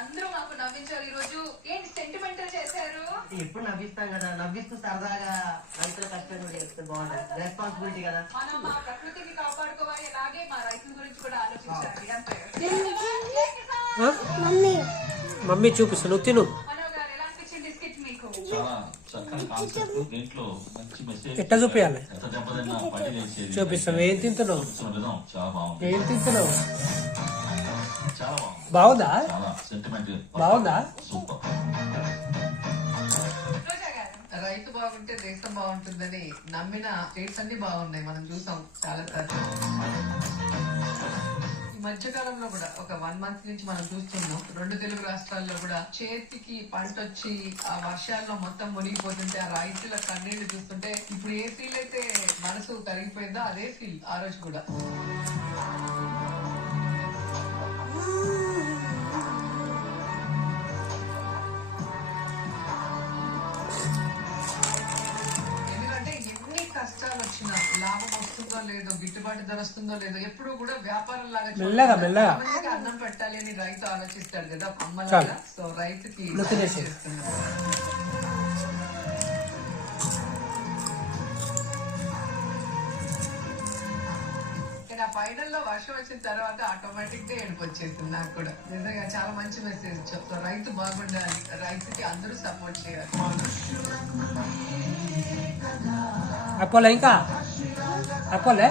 అందరూ మాకు నవ్వించారు. ఈ రోజు ఏంటి సెంటిమెంటల్ చేశారు? ఎప్పుడు నవ్విస్తాం కదా, నవ్విస్తూ సరదాగా రైతుల కష్టం కూడా చెప్తే బాగుంటుంది. రెస్పాన్సిబిలిటీ కదా. మనం మా ప్రకృతిని కాపాడుకోవాలి, అలాగే మా రైతుల గురించి కూడా ఆలోచించాలి. అంతే. మమ్మీ చూపిస్తా, నువ్వు తిను. మనోజ్ గారు ఎలా అనిపించింది స్కిట్ మీకు? చాలా చక్కని కాన్సెప్ట్. దీంట్లో మంచి మెసేజ్ ఎట్లా చూపించాలి? ఎంత దెబ్బతిన్నా పని చేసేది చూపిస్తాం. ఏం తింటున్నావు? చూపించిన విధం చాలా బాగుంది. ఏం తింటున్నావు? చాలా బాగుంది. బాగుందా? చాలా సెంటిమెంట్ బాగుందా? సూపర్. రోజా గారు రైతు బాగుంటే దేశం బాగుంటుందని నమ్మిన స్టేట్స్ అన్ని బాగున్నాయి. మనం చూసాం చాలా సార్లు. ఈ మధ్యకాలంలో కూడా ఒక 1 month నుంచి మనం చూస్తున్నాం 2 తెలుగు రాష్ట్రాల్లో కూడా చేతికి పంట వచ్చి ఆ వర్షాల్లో మొత్తం మునిగిపోతుంటే ఆ రైతుల కన్నీళ్లు చూస్తుంటే ఇప్పుడు ఏ ఫీల్ అయితే మనసు కరిగిపోయిందో అదే ఫీల్ ఆ రోజు కూడా. ఎందుకంటే ఎన్ని కష్టాలు వచ్చినా లాభం వస్తుందో లేదో, గిట్టుబాటు ధర వస్తుందో లేదో, ఎప్పుడు కూడా వ్యాపారం లాగా మెల్లగా, మెల్లగా. మంచిగా అన్నం పెట్టాలి అని రైతు ఆలోచిస్తాడు కదా అమ్మలాగా. సో రైతుకి చేస్తున్నారు. కానీ ఆ ఫైనల్ లో వర్షం వచ్చిన తర్వాత ఆటోమేటిక్ గా ఏడుపు వచ్చేసింది నాకు కూడా. నిజంగా చాలా మంచి మెసేజ్ చెప్తాం. రైతు బాగుండాలి, రైతుకి అందరూ సపోర్ట్ చేయాలి. అపోలే ఇంకా అపోలే